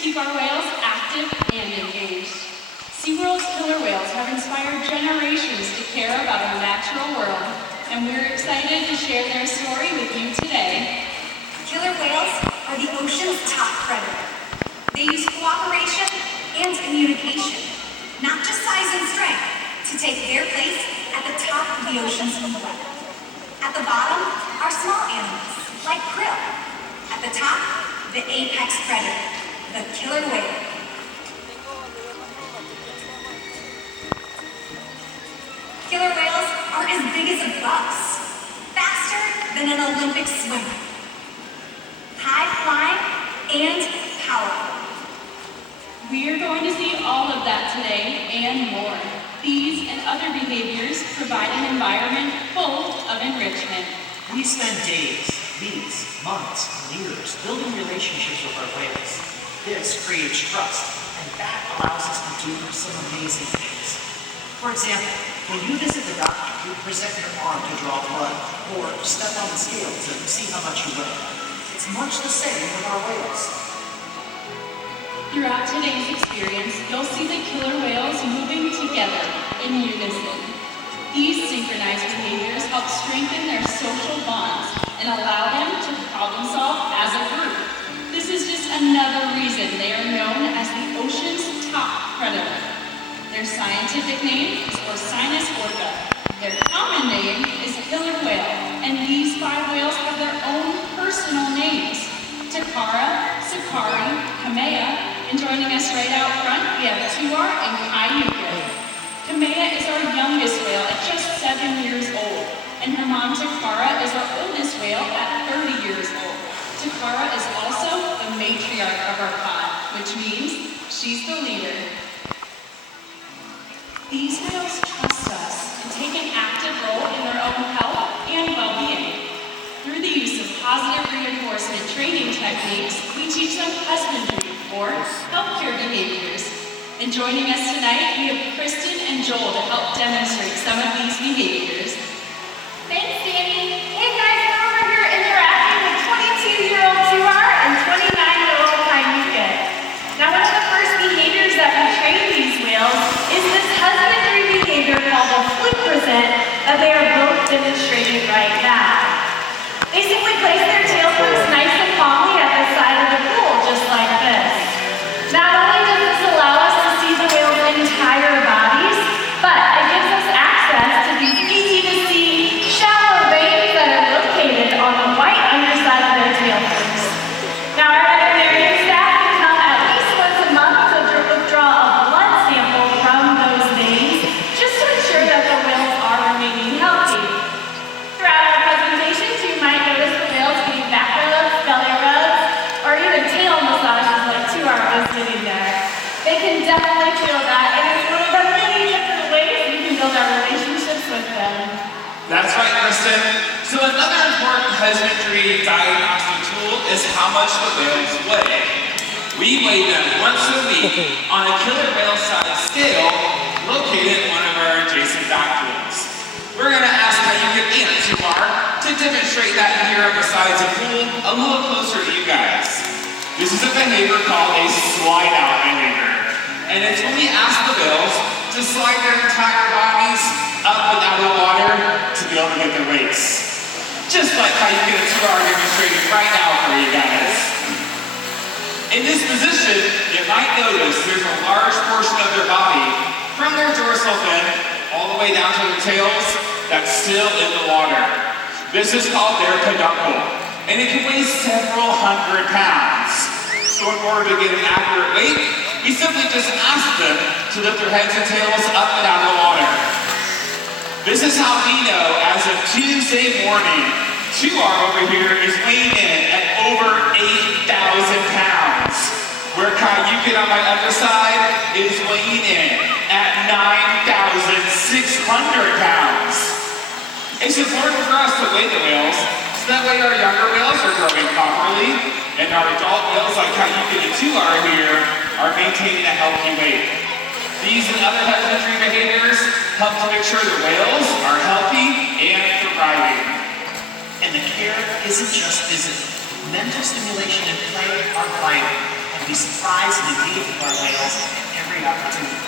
keep our whales active and engaged. SeaWorld's killer whales have inspired generations to care about our natural world, and we're excited to share their story with you today. Killer whales are the ocean's top predator. They use cooperation and communication, not just size and strength, to take their place at the top of the ocean's food web. At the bottom are small animals, like krill. At the top, the apex predator, the killer whale. Killer whales are as big as a bus, faster than an Olympic swimmer, high-flying and powerful. We are going to see all of that today and more. These and other behaviors provide an environment full of enrichment. We spend days, weeks, months, and years building relationships with our whales. This creates trust, and that allows us to do some amazing things. For example, when you visit the doctor, you present your arm to draw blood, or step on the scale to see how much you weigh. It's much the same with our whales. Throughout today's experience, you'll see the killer whales moving together in unison. These synchronized behaviors help strengthen their social bonds and allow them to problem solve as a group. This is just another reason they are known as the ocean's top predator. Their scientific name is Orca. Their common name is killer whale, and these 5 whales have their own personal names: Takara, Sakari, Kamea, and joining us right out front, we have Tuar and Kayuka. Kamea is our youngest whale at just 7 years old, and her mom Takara is our oldest whale at 30 years old. Takara is also the matriarch of our pod, which means she's the leader. These whales trust us and take an active role in their own health and well-being. Through the use of positive reinforcement training techniques, we teach them husbandry or healthcare behaviors. And joining us tonight, we have Kristen and Joel to help demonstrate some of these behaviors. Thanks, Danny. Hey guys, we're over here interacting with 22-year-old Tuar and 29-year-old Kayuka. Now, one of the first behaviors that we train these whales is this husbandry behavior called a flip present that they are both demonstrating right now. They simply place their tail flips nice and calmly at the side of the pool, just like this. Not only does this allow us to see the whale's entire bodies, but it gives us access to these easy-to-see shallow veins that are located on the white underside of their tail flips. Now, our veterinarian staff can come at least once a month to withdraw a blood sample from those veins, just to ensure that the whales are remaining healthy. Throughout our presentations, you might notice the whales getting back rubs, belly rubs, or even tail massages like Tuar was doing there. They can definitely feel that, and it's one of the many different ways we can build our relationships with them. That's right, Kristen. So another important husbandry diagnostic tool is how much the whales weigh. We weigh them once a week on a killer whale size scale located in one of our adjacent dock pools. We're going to ask how you get in Tuar to demonstrate that here besides a pool a little closer to you guys. This is a behavior called a slide out behavior. And it's when we ask the whales to slide their entire bodies up and out of the water to be able to get their weights. Just like how you get a Tuar demonstrating right now for you guys. In this position, you might notice there's a large portion of their body from their dorsal fin all the way down to their tails that's still in the water. This is called their peduncle, and it can weigh several hundred pounds. So in order to get an accurate weight, we simply just ask them to lift their heads and tails up and out of the water. This is how we know as of Tuesday morning, Tuar over here is weighing in at over 8,000 pounds, where Kayuka on my other side is weighing in at 9,600 pounds. It's important for us to weigh the whales, so that way our younger whales are growing properly, and our adult whales like Kayuka and Tuar here are maintaining a healthy weight. These and other husbandry behaviors help to make sure the whales are healthy and thriving. And the care isn't just physical. Mental stimulation and play are vital. And and be surprised and engage with our whales at every opportunity.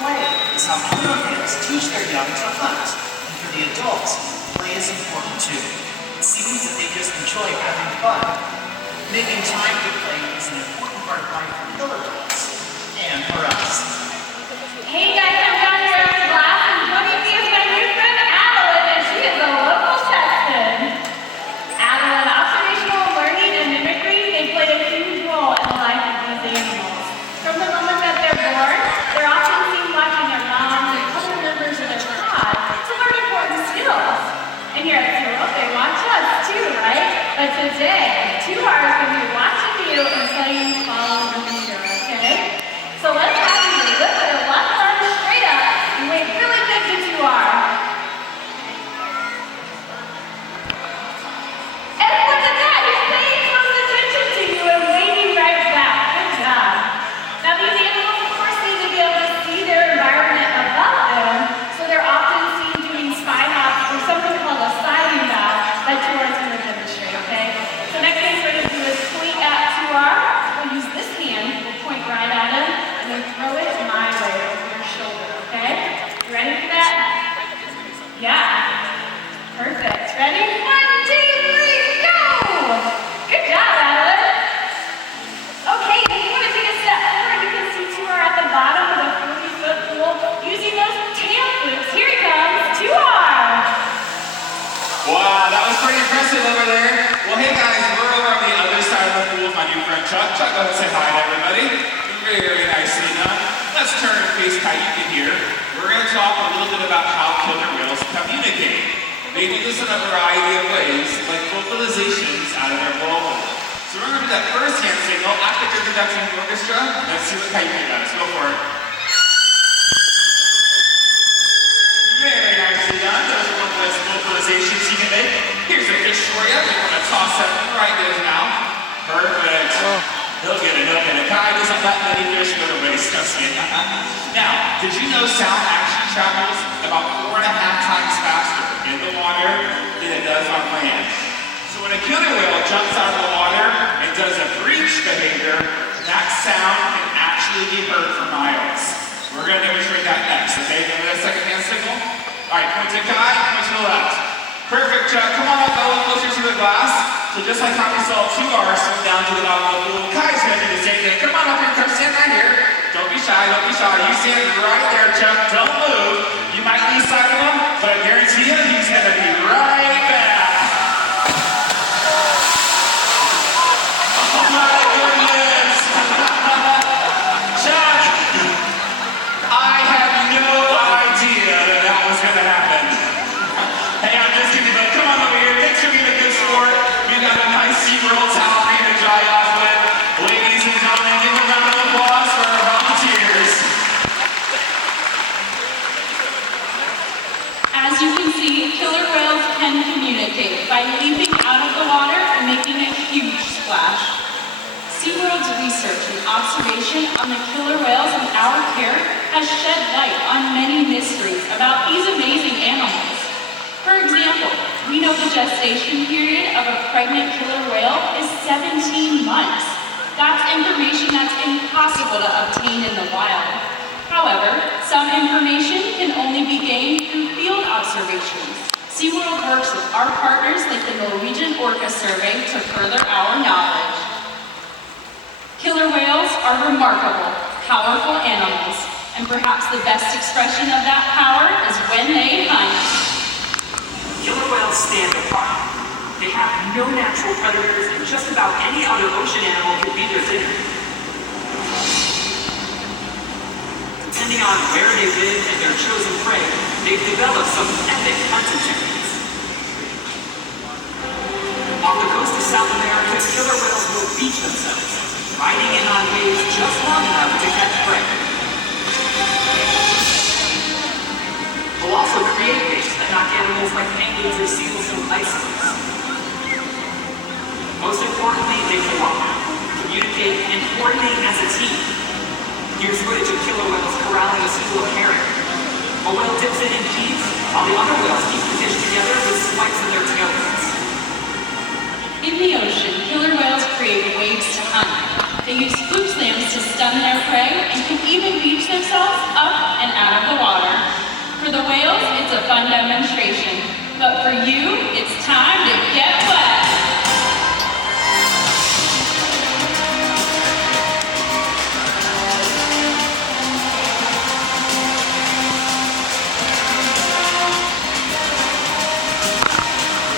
Play is how killer whales teach their young to hunt, and for the adults, play is important too. It seems that they just enjoy having fun. Making time to play is an important part of life for killer whales, and for us. Hey guys, I'm down here at the glass, and joining me is my new friend Adeline, and she is a local Texan. Adeline, observational learning and mimicry, they play a huge role in the life of these animals. From the moment that they're born, they're often seen watching their moms and other members of their pod to learn important skills. And here at SeaWorld, they watch us too, right? But today, 2 hours are going to be watching you and telling you to follow the leader, okay? So let's have you lift your left arm straight up and wave really big to 2 hours. And look at that, he's paying close attention to you and waving right back. Good job. Now these animals, of course, need to be able to see their environment above them, so they're often seen doing spy hops or something called a sighting dive that Tori's going to demonstrate, okay? So next thing we're going to do is point at Tor. We'll use this hand, we'll point right at him, and then throw it my way over your shoulder, okay? You ready for that? Yeah. Perfect. Ready? 1, 2, 3, go! Good job, Adeline. Okay, if you want to take a step forward, you can see Tor at the bottom of the 40-foot pool using those tail flukes. Here he comes, Tor! Wow, that was pretty impressive over there. Well, hey guys, we're over on the other side of the pool with my new friend Chuck. Chuck, go ahead and say hi to everybody. Very nicely done. Let's turn and face Kayuki here. We're going to talk a little bit about how killer whales communicate. They do this in a variety of ways, like vocalizations out of their blowhole. So we're going to do that first hand signal after the introduction of the orchestra. Let's see what Kayuki does. Go for it. Very nicely done. Those are one of those vocalizations you can make. Here's a fish for you. We're going to toss that right in his mouth. Perfect. He'll get it, he'll get it. Kai doesn't let many fish go to waste, trust me. Now, did you know sound actually travels about 4.5 times faster in the water than it does on land? So when a killer whale jumps out of the water and does a breach behavior, that sound can actually be heard for miles. We're going to demonstrate that next, okay? Give me that second hand signal. All right, point to Kai, point to the left. Perfect, Chuck. Come on up, go a little closer to the glass. So just like how we saw 2 R's swim down to the bottom of the pool, Kai's going to do the same thing. Come on up here, come stand right here. Don't be shy, don't be shy. You stand right there, Chuck. Don't move. You might lose sight of him, but I guarantee you he's going to be right back. Oh my goodness. Chuck, I had no idea that that was going to happen. Hey, I'm just kidding, but come on over here. Thanks for being a good sport. We got a nice SeaWorld towel for you to dry off with. Ladies and gentlemen, give a round of applause for our volunteers. As you can see, killer whales can communicate by leaping out of the water and making a huge splash. SeaWorld's research and observation on the killer whales in our care has shed light on many mysteries about these amazing animals. For example, we know the gestation period of a pregnant killer whale is 17 months. That's information that's impossible to obtain in the wild. However, some information can only be gained through field observations. SeaWorld works with our partners like the Norwegian Orca survey to further our knowledge. Killer whales are remarkable, powerful animals, and perhaps the best expression of that power is when they hunt. Killer whales stand apart. They have no natural predators, and just about any other ocean animal can be their dinner. Depending on where they live and their chosen prey, they've developed some epic hunting techniques. Off the coast of South America, killer whales will beach themselves, riding in on waves just long enough to catch prey. They'll also create baits that knock animals like penguins or seals from isolates. Most importantly, they cooperate, communicate, and coordinate as a team. Here's footage of killer whales corralling a school of herring. A whale dips in and feeds, while the other whales keep the dish together with swipes of their tailfins. In the ocean, killer whales create waves to hunt. They use fluke slams to stun their prey and can even beach themselves up and out of the water. For the whales, it's a fun demonstration. But for you, it's time to get wet.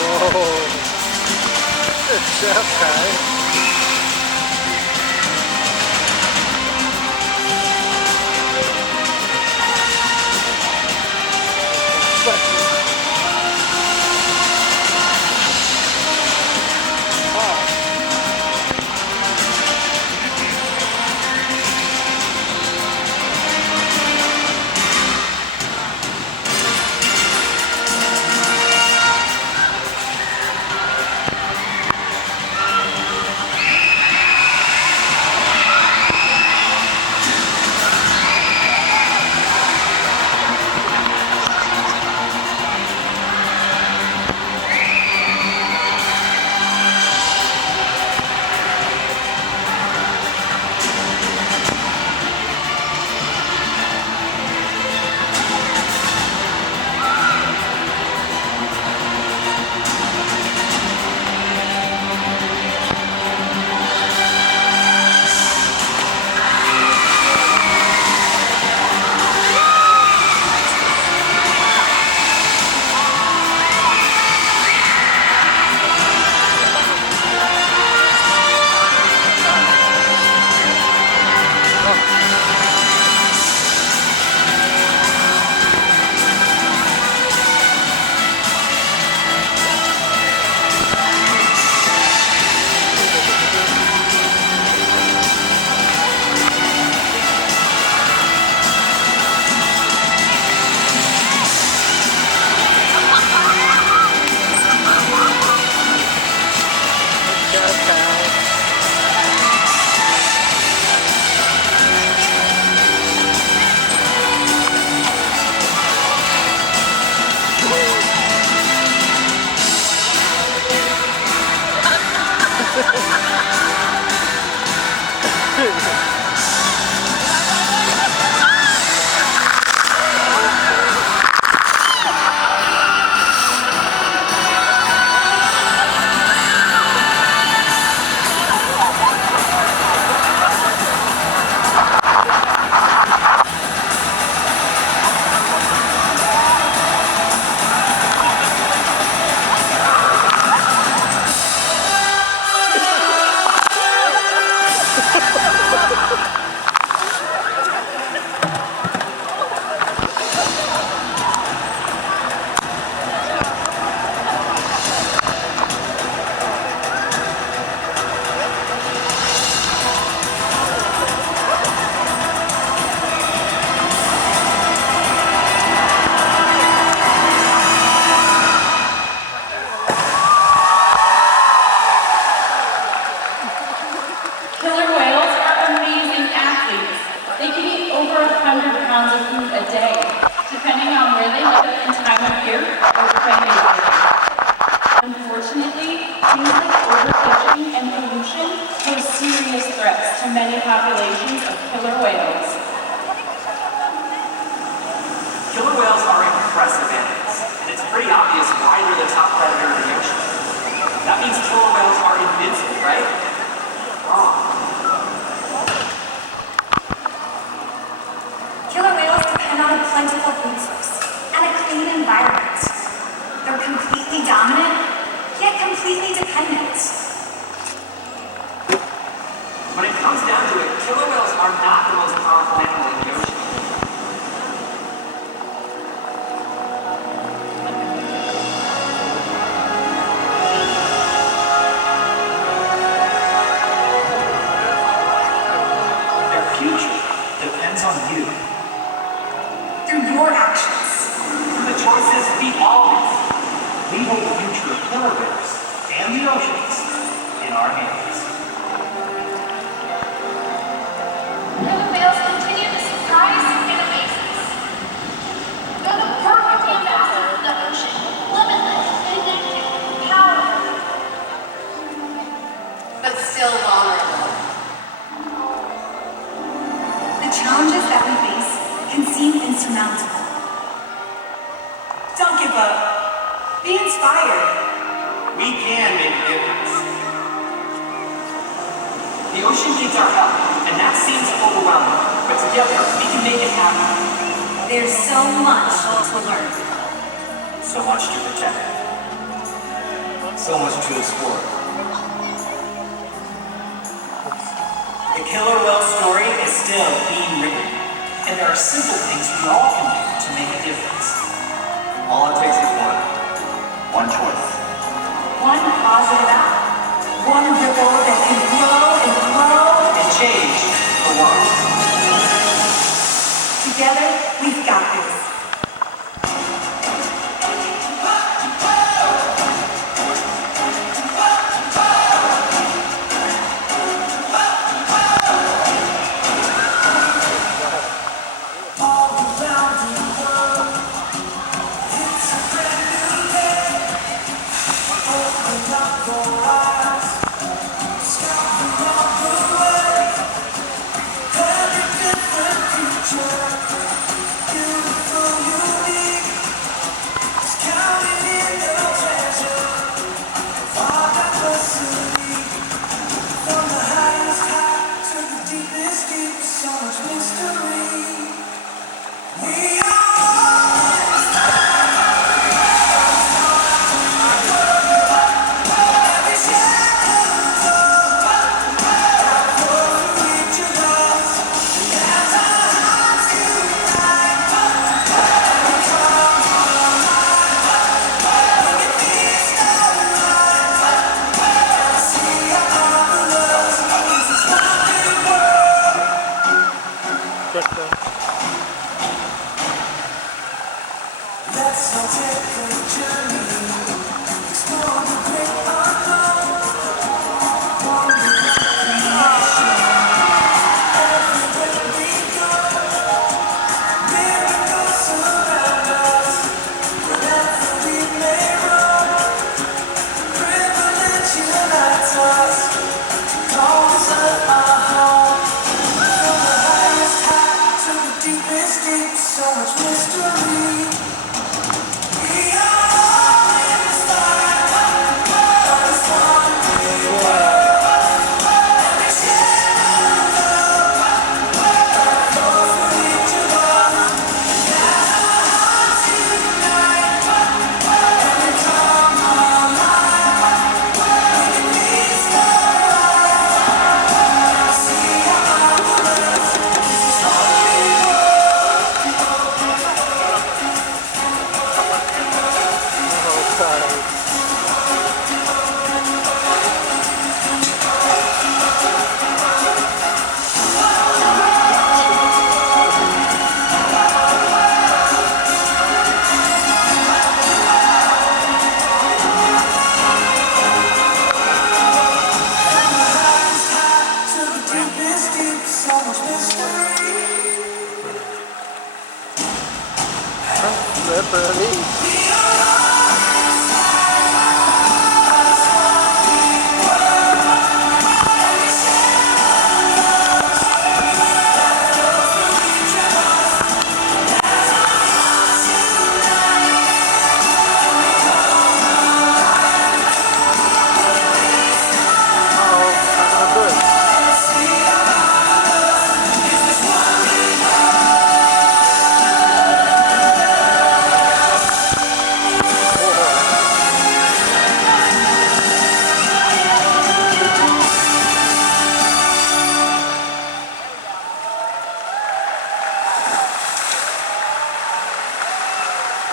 Whoa. Good job, guys. Killer whales are amazing athletes. They can eat over 100 pounds of food a day, depending on where they live and time of year or prey activity. Unfortunately, things like overfishing and pollution pose serious threats to many populations of killer whales. Killer whales are impressive animals, and it's pretty obvious why they're the top predator in the ocean. That means killer whales are invincible, right? Wrong. Killer whales depend on a plentiful food source and a clean environment. They're completely dominant, yet completely dependent. When it comes down to it, killer whales are not the most powerful animal in the ocean. Their future depends on you. Through your actions. Through the choices we all make. We hold the future of killer whales and the oceans in our hands. Killer whales continue to surprise and amaze us. They're the perfect ambassador of the ocean, limitless, connected, powerful, but still vulnerable. challenges that we face can seem insurmountable. Don't give up. Be inspired. We can make a difference. The ocean needs our help, and that seems overwhelming. But together, we can make it happen. There's so much to learn. So much to protect. So much to explore. The killer whale story is still being written. And there are simple things we all can do to make a difference. All it takes is one. One choice. One positive act. One ripple that can grow and grow. And change the world. Together, we've got this.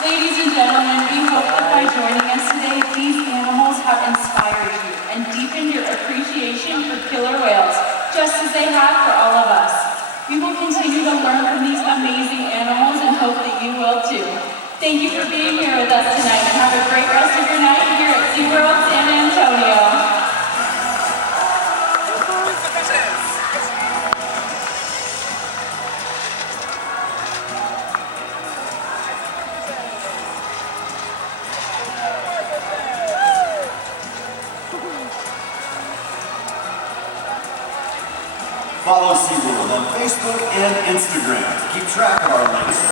Ladies and gentlemen, we hope that by joining us today, these animals have inspired you and deepened your appreciation for killer whales, just as they have for all of us. We will continue to learn from these amazing animals and hope that you will too. Thank you for being here with us tonight, and have a great rest of your night here at SeaWorld San Antonio. Follow SeaWorld on Facebook and Instagram to keep track of our latest